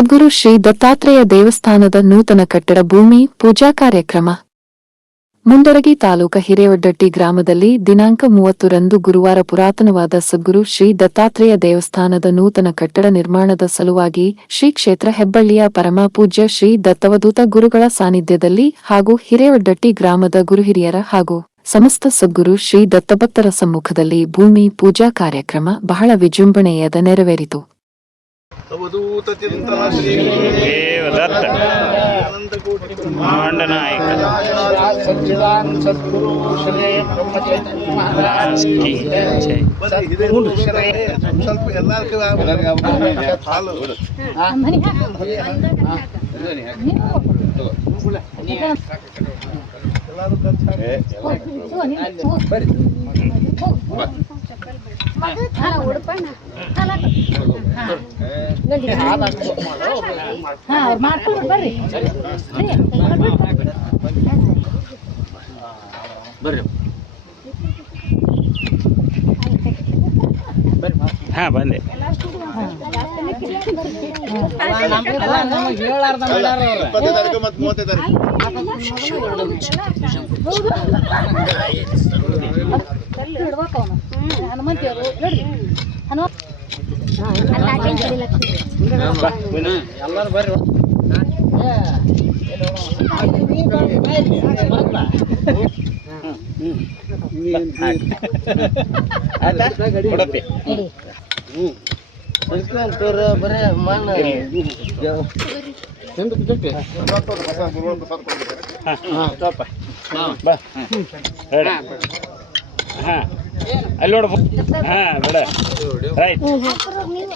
ಸದ್ಗುರು ಶ್ರೀ ದತ್ತಾತ್ರೇಯ ದೇವಸ್ಥಾನದ ನೂತನ ಕಟ್ಟಡ ಭೂಮಿ ಪೂಜಾ ಕಾರ್ಯಕ್ರಮ ಮುಂಡರಗಿ ತಾಲೂಕ ಹಿರೇವಡ್ಡಟ್ಟಿ ಗ್ರಾಮದಲ್ಲಿ ದಿನಾಂಕ 30ರಂದು ಗುರುವಾರ ಪುರಾತನವಾದ ಸದ್ಗುರು ಶ್ರೀ ದತ್ತಾತ್ರೇಯ ದೇವಸ್ಥಾನದ ನೂತನ ಕಟ್ಟಡ ನಿರ್ಮಾಣದ ಸಲುವಾಗಿ ಶ್ರೀ ಕ್ಷೇತ್ರ ಹೆಬ್ಬಳ್ಳಿಯ ಪರಮ ಪೂಜ್ಯ ಶ್ರೀ ದತ್ತವಧೂತ ಗುರುಗಳ ಸಾನ್ನಿಧ್ಯದಲ್ಲಿ ಹಾಗೂ ಹಿರೇವಡ್ಡಟ್ಟಿ ಗ್ರಾಮದ ಗುರುಹಿರಿಯರ ಹಾಗೂ ಸಮಸ್ತ ಸದ್ಗುರು ಶ್ರೀ ದತ್ತಭಕ್ತರ ಸಮ್ಮುಖದಲ್ಲಿ ಭೂಮಿ ಪೂಜಾ ಕಾರ್ಯಕ್ರಮ ಬಹಳ ವಿಜೃಂಭಣೆಯಾದ ನೆರವೇರಿತು. ಅವಧೂತ ಚಿಂತನ ಶ್ರೀ ದೇವದತ್ತ ಮಂಡನಾಯಕ ಸಚ್ಚಿದಾನಂದ ಸದ್ಗುರು ಶ್ರೀ ಬ್ರಹ್ಮಚೈತನ್ಯ ಮಹಾರಾಜ್ ಕಿ ಜೈ. ಸ್ವಲ್ಪ ಎಲ್ಲರಿಗೂ ಹಾಲು ಹಾ ಬಂದೆ ಎಲ್ಲರೂ ಬರ್ರಿ ಬರೇ ಮಣ್ಣು ಅಲ್ಲಿ ನೋಡ ಹಾ ಬಿಡ ರೈಟ್.